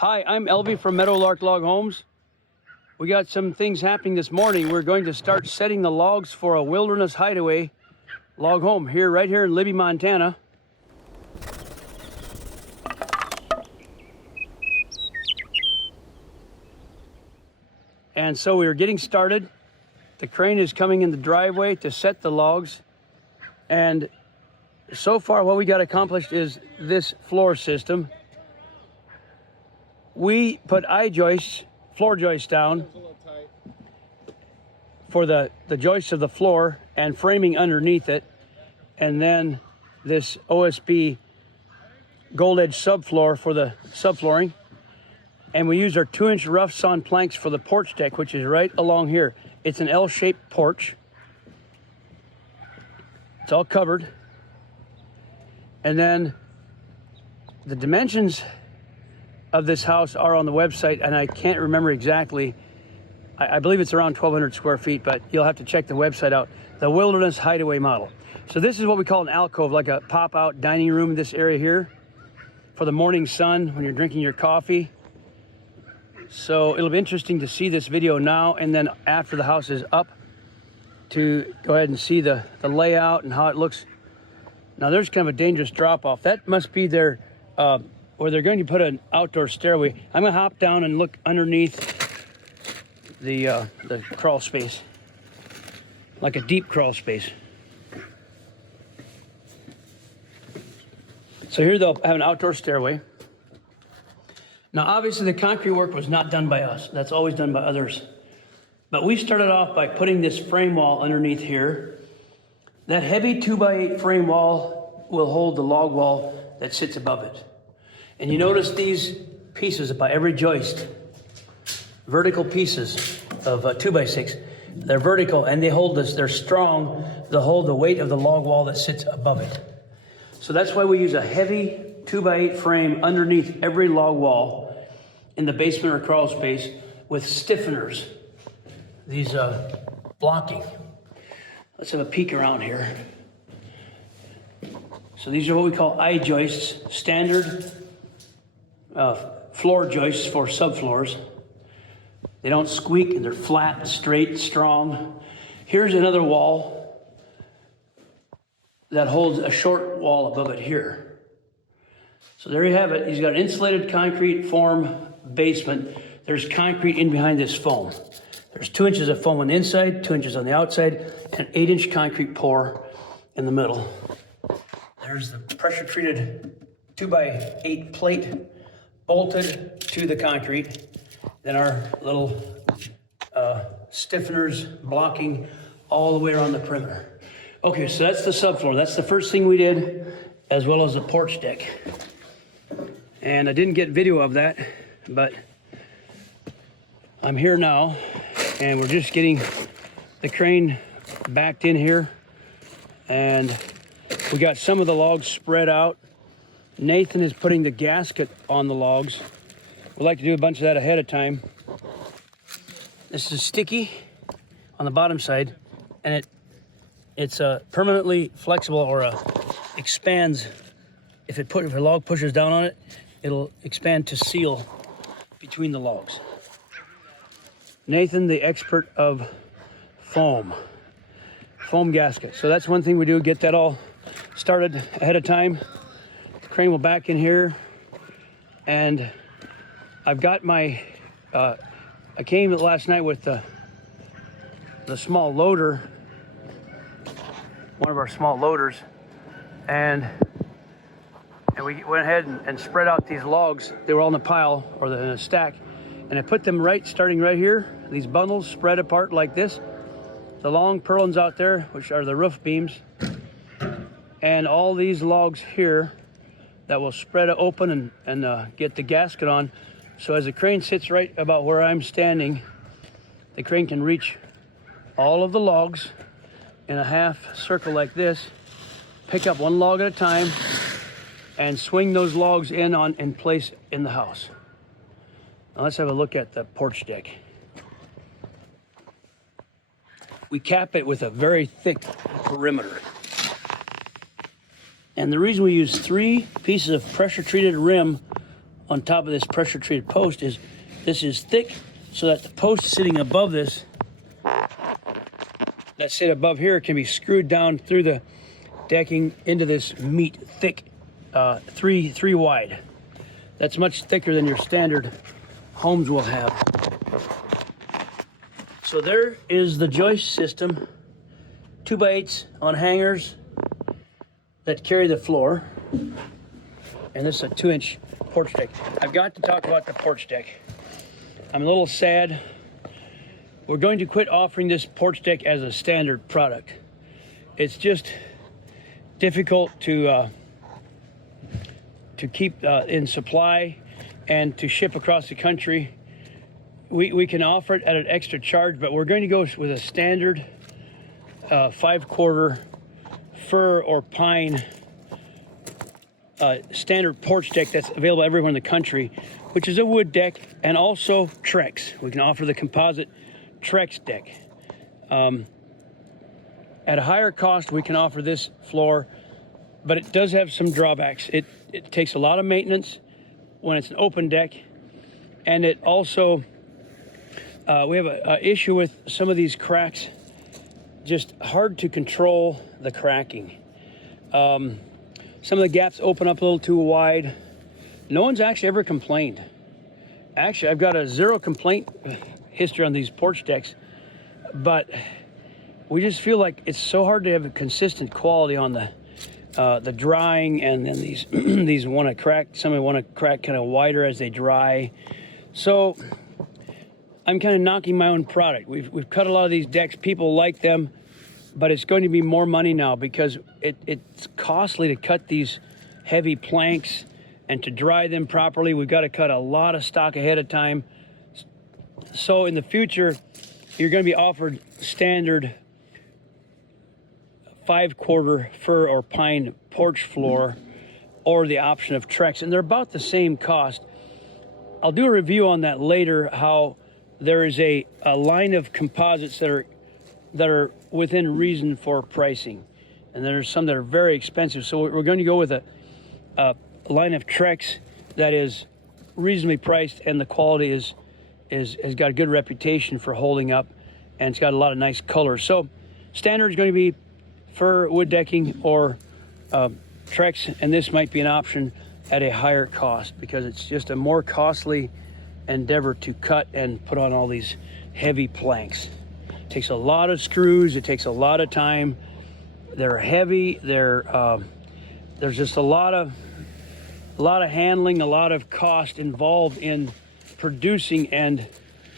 Hi, I'm Elvie from Meadowlark Log Homes. We got some things happening this morning. We're going to start setting the logs for a Wilderness Hideaway log home right here in Libby, Montana. And so we are getting started. The crane is coming in the driveway to set the logs. And so far what we got accomplished is this floor system. We put I-joists, floor joists down for the joists of the floor and framing underneath it. And then this OSB gold edge subfloor for the subflooring. And we use our 2-inch rough sawn planks for the porch deck, which is right along here. It's an L-shaped porch. It's all covered. And then the dimensions of this house are on the website, and I can't remember exactly. I believe it's around 1,200 square feet, but you'll have to check the website out. The Wilderness Hideaway model. So this is what we call an alcove, like a pop-out dining room in this area here for the morning sun when you're drinking your coffee. So it'll be interesting to see this video now and then after the house is up to go ahead and see the layout and how it looks. Now there's kind of a dangerous drop-off. That must be their where they're going to put an outdoor stairway. I'm gonna hop down and look underneath the crawl space, like a deep crawl space. So here they'll have an outdoor stairway. Now obviously the concrete work was not done by us. That's always done by others. But we started off by putting this frame wall underneath here. That heavy 2x8 frame wall will hold the log wall that sits above it. And you notice these pieces by every joist, vertical pieces of 2x6. They're vertical and they hold this, they're strong. They'll hold the weight of the log wall that sits above it. So that's why we use a heavy 2x8 frame underneath every log wall in the basement or crawl space with stiffeners. These blocking. Let's have a peek around here. So these are what we call I-joists, standard floor joists for subfloors. They don't squeak and they're flat, straight, strong. Here's another wall that holds a short wall above it here. So there you have it. He's got an insulated concrete form basement. There's concrete in behind this foam. There's 2 inches of foam on the inside, 2 inches on the outside, and an 8-inch concrete pour in the middle. There's the pressure treated 2x8 plate bolted to the concrete. Then our little stiffeners blocking all the way around the perimeter. Okay, so that's the subfloor. That's the first thing we did, as well as the porch deck. And I didn't get video of that, but I'm here now, and we're just getting the crane backed in here. And we got some of the logs spread out. Nathan is putting the gasket on the logs. We like to do a bunch of that ahead of time. This is sticky on the bottom side, and it's permanently flexible or expands. If a log pushes down on it, it'll expand to seal between the logs. Nathan, the expert of foam gasket. So that's one thing we do, get that all started ahead of time. The crane will back in here, and I've got my, I came last night with the small loader, one of our small loaders, and we went ahead and spread out these logs. They were all in a pile or in a stack, and I put them starting right here, these bundles spread apart like this. The long purlins out there, which are the roof beams, and all these logs here that will spread open and get the gasket on. So as the crane sits right about where I'm standing, the crane can reach all of the logs in a half circle like this, pick up one log at a time, and swing those logs in place in the house. Now let's have a look at the porch deck. We cap it with a very thick perimeter. And the reason we use 3 pieces of pressure treated rim on top of this pressure treated post is this is thick, so that the post sitting above this, that sit above here, can be screwed down through the decking into this meat thick, three wide. That's much thicker than your standard homes will have. So there is the joist system, 2x8s on hangers that carry the floor. And this is a 2-inch porch deck. I've got to talk about the porch deck. I'm a little sad. We're going to quit offering this porch deck as a standard product. It's just difficult to keep in supply and to ship across the country. We can offer it at an extra charge, but we're going to go with a standard 5/4 fir or pine standard porch deck that's available everywhere in the country, which is a wood deck and also Trex. We can offer the composite Trex deck. At a higher cost, we can offer this floor, but it does have some drawbacks. It takes a lot of maintenance when it's an open deck, and it also, we have an issue with some of these cracks, just hard to control the cracking. Some of the gaps open up a little too wide. No one's actually ever complained. Actually, I've got a 0 complaint history on these porch decks, but we just feel like it's so hard to have a consistent quality on the drying, and then these these want to crack. Some want to crack kind of wider as they dry. So I'm kind of knocking my own product. We've cut a lot of these decks. People like them, but it's going to be more money now because it's costly to cut these heavy planks and to dry them properly. We've got to cut a lot of stock ahead of time. So in the future, you're going to be offered standard 5/4 fir or pine porch floor, or the option of Trex, and they're about the same cost. I'll do a review on that later, how there is a line of composites that are within reason for pricing, and there's some that are very expensive. So we're going to go with a line of Trex that is reasonably priced, and the quality has got a good reputation for holding up, and it's got a lot of nice colors. So standard is going to be fir wood decking or Trex, and this might be an option at a higher cost because it's just a more costly endeavor to cut and put on all these heavy planks. It takes a lot of screws, it takes a lot of time, they're heavy, there's just a lot of handling, a lot of cost involved in producing and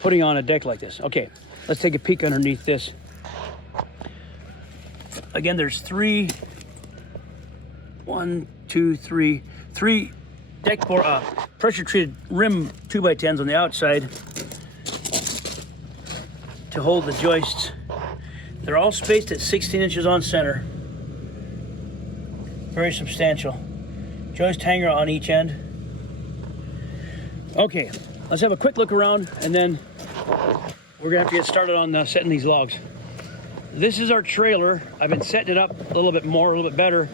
putting on a deck like this. Okay, let's take a peek underneath this. Again, there's three deck board, pressure treated rim 2x10s on the outside to hold the joists. They're all spaced at 16 inches on center. Very substantial. Joist hanger on each end. Okay, let's have a quick look around, and then we're gonna have to get started on setting these logs. This is our trailer. I've been setting it up a little bit better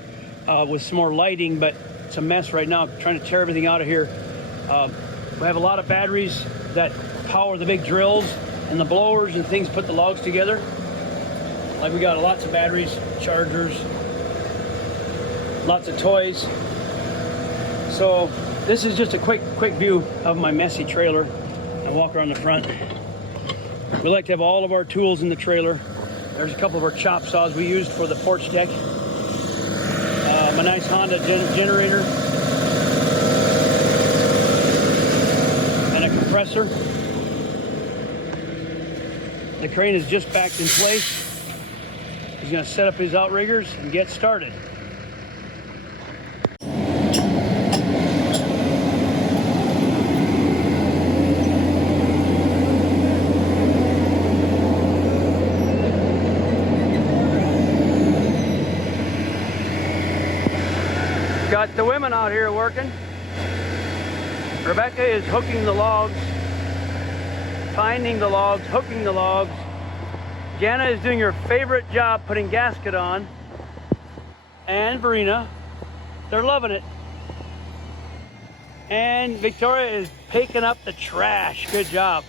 with some more lighting, but it's a mess right now, trying to tear everything out of here. We have a lot of batteries that power the big drills and the blowers and things, put the logs together. Like, we got lots of batteries, chargers, lots of toys. So this is just a quick view of my messy trailer. I walk around the front. We like to have all of our tools in the trailer. There's a couple of our chop saws we used for the porch deck. A nice Honda generator. And a compressor. The crane is just backed in place. He's gonna set up his outriggers and get started. Got the women out here working. Rebecca is hooking the logs, finding the logs, hooking the logs. Jana is doing her favorite job, putting gasket on. And Verena, they're loving it. And Victoria is picking up the trash. Good job.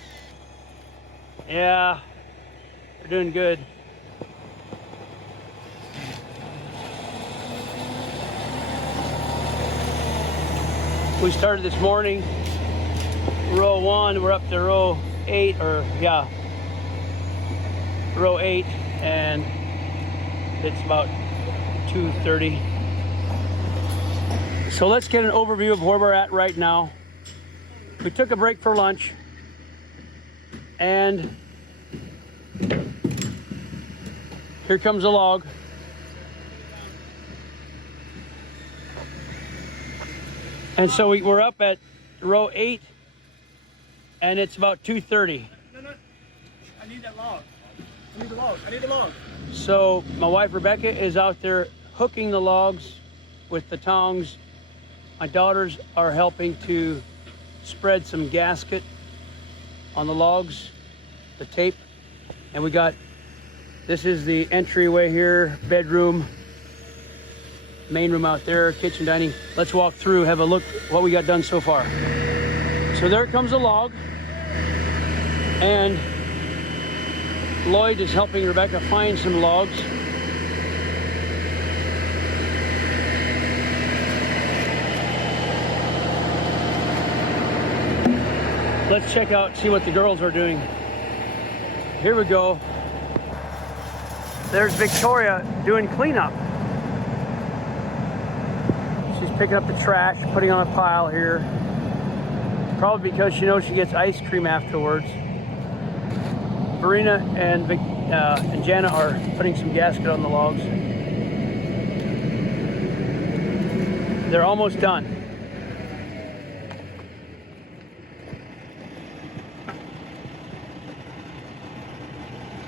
Yeah, they're doing good. We started this morning, row 1, we're up to row 8, row 8, and it's about 2:30. So let's get an overview of where we're at right now. We took a break for lunch, and here comes a log. And so we're up at row 8, and it's about 2:30. No, I need that log. I need the log. I need the log. So my wife Rebecca is out there hooking the logs with the tongs. My daughters are helping to spread some gasket on the logs, the tape. And we got, this is the entryway here, bedroom, main room out there, kitchen, dining. Let's walk through, have a look what we got done so far. So there comes a log, and Lloyd is helping Rebecca find some logs. Let's check out, see what the girls are doing. Here we go. There's Victoria doing cleanup. She's picking up the trash, putting on a pile here. Probably because she knows she gets ice cream afterwards. Verena and Jana are putting some gasket on the logs. They're almost done.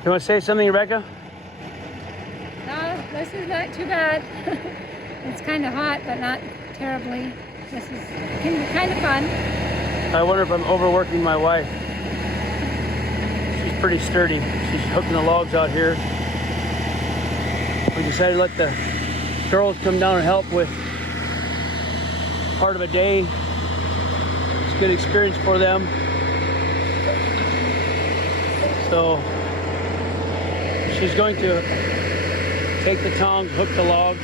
You want to say something, Rebecca? No, this is not too bad. It's kind of hot, but not terribly. This is kind of fun. I wonder if I'm overworking my wife. She's pretty sturdy. She's hooking the logs out here. We decided to let the girls come down and help with part of a day. It's a good experience for them. So she's going to take the tongs, hook the log.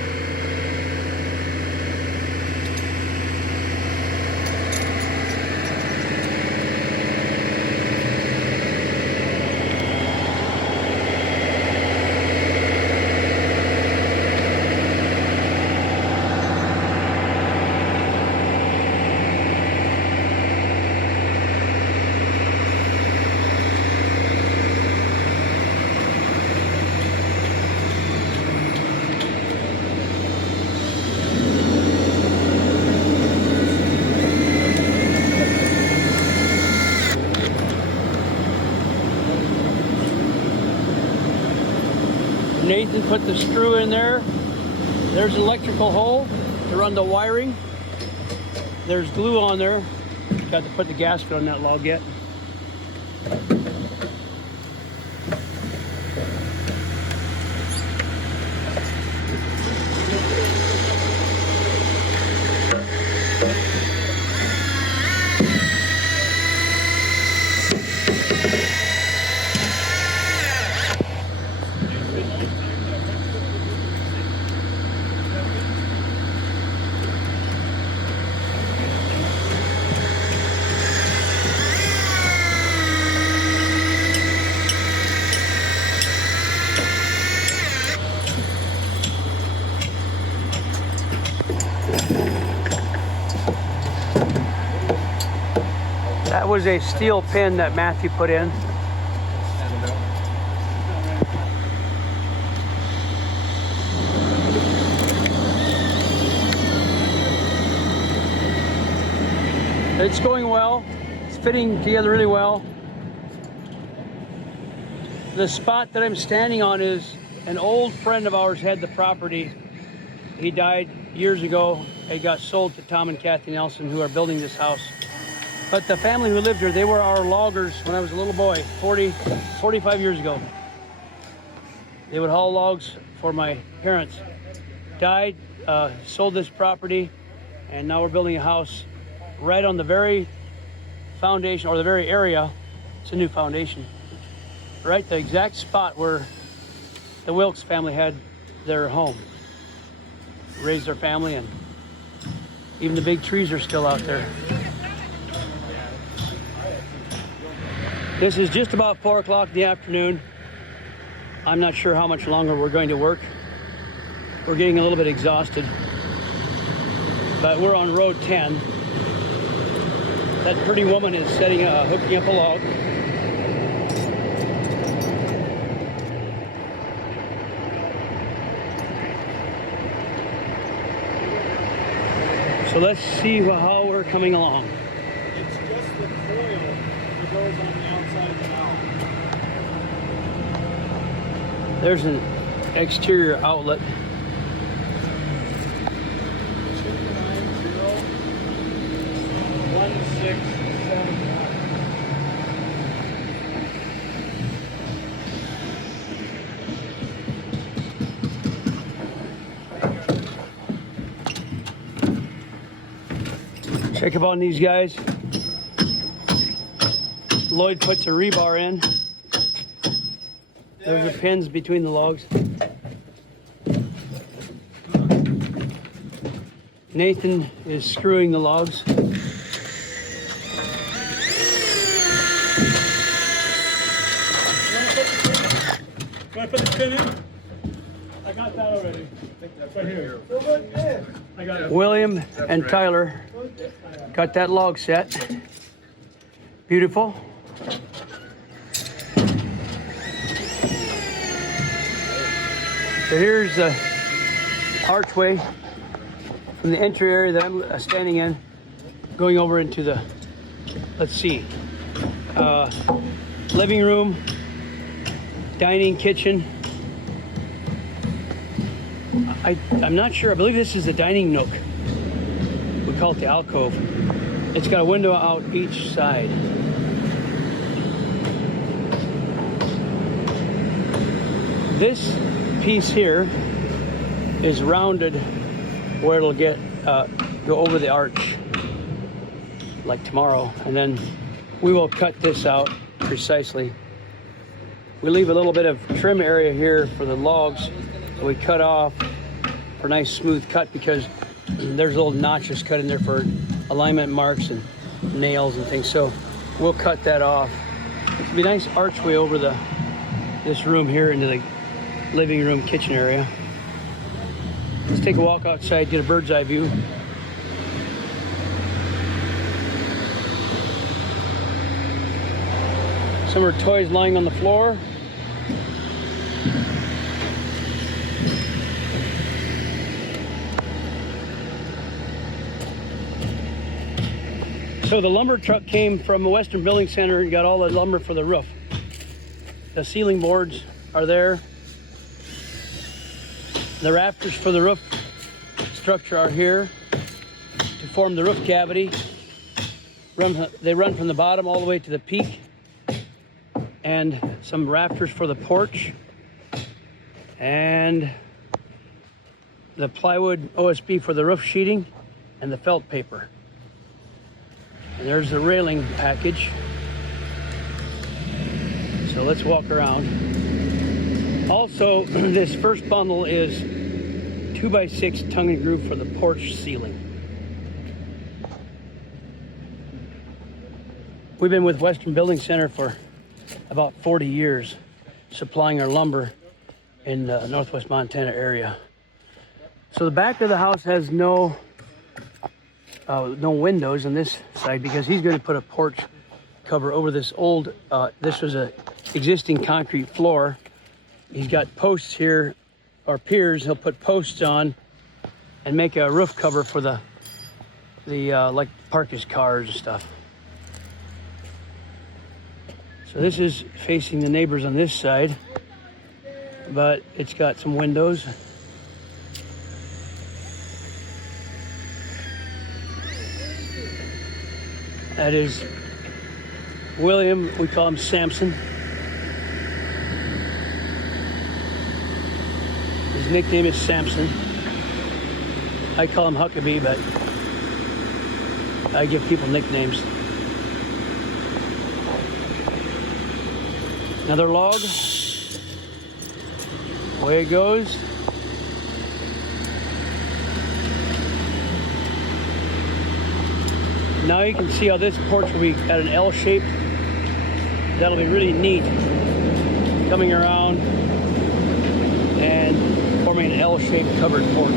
Nathan put the screw in there. There's an electrical hole to run the wiring. There's glue on there. Got to put the gasket on that log yet. That was a steel pin that Matthew put in. It's going well. It's fitting together really well. The spot that I'm standing on is an old friend of ours had the property. He died years ago. It got sold to Tom and Kathy Nelson, who are building this house. But the family who lived here, they were our loggers when I was a little boy, 45 years ago. They would haul logs for my parents. Died, sold this property, and now we're building a house right on the very foundation, or the very area. It's a new foundation. Right, the exact spot where the Wilkes family had their home. Raised their family, and even the big trees are still out there. This is just about 4 o'clock in the afternoon. I'm not sure how much longer we're going to work. We're getting a little bit exhausted, but we're on road 10. That pretty woman is hooking up a log. So let's see how we're coming along. It's just the coil that goes on the outside of the valve. There's an exterior outlet. 290-1679. Check up on these guys. Lloyd puts a rebar in. Those are pins between the logs. Nathan is screwing the logs. Can I put the pin in? I got that already. That's right here. I got it. William and Tyler got that log set. Beautiful. So here's the archway from the entry area that I'm standing in, going over into the, let's see, living room, dining, kitchen. I'm not sure. I believe this is the dining nook. We call it the alcove. It's got a window out each side. This piece here is rounded where it'll go over the arch like tomorrow, and then we will cut this out precisely. We leave a little bit of trim area here for the logs that we cut off for a nice smooth cut, because there's little notches cut in there for alignment marks and nails and things, so we'll cut that off. It'll be a nice archway over this room here into the living room kitchen area. Let's take a walk outside, get a bird's eye view. Some are toys lying on the floor. So the lumber truck came from the Western Building Center and got all the lumber for the roof. The ceiling boards are there. The rafters for the roof structure are here to form the roof cavity. They run from the bottom all the way to the peak. And some rafters for the porch. And the plywood OSB for the roof sheeting and the felt paper. And there's the railing package. So let's walk around. Also, this first bundle is 2x6 tongue and groove for the porch ceiling. We've been with Western Building Center for about 40 years, supplying our lumber in the northwest Montana area. So the back of the house has no windows on this side, because he's going to put a porch cover over this old, this was a existing concrete floor. He's got posts here, or piers. He'll put posts on and make a roof cover for the like park his cars and stuff. So this is facing the neighbors on this side, but it's got some windows. That is William, we call him Samson. His nickname is Samson. I call him Huckabee, but I give people nicknames. Another log. Away it goes. Now you can see how this porch will be at an L shape. That'll be really neat. Coming around and forming an L-shaped covered porch.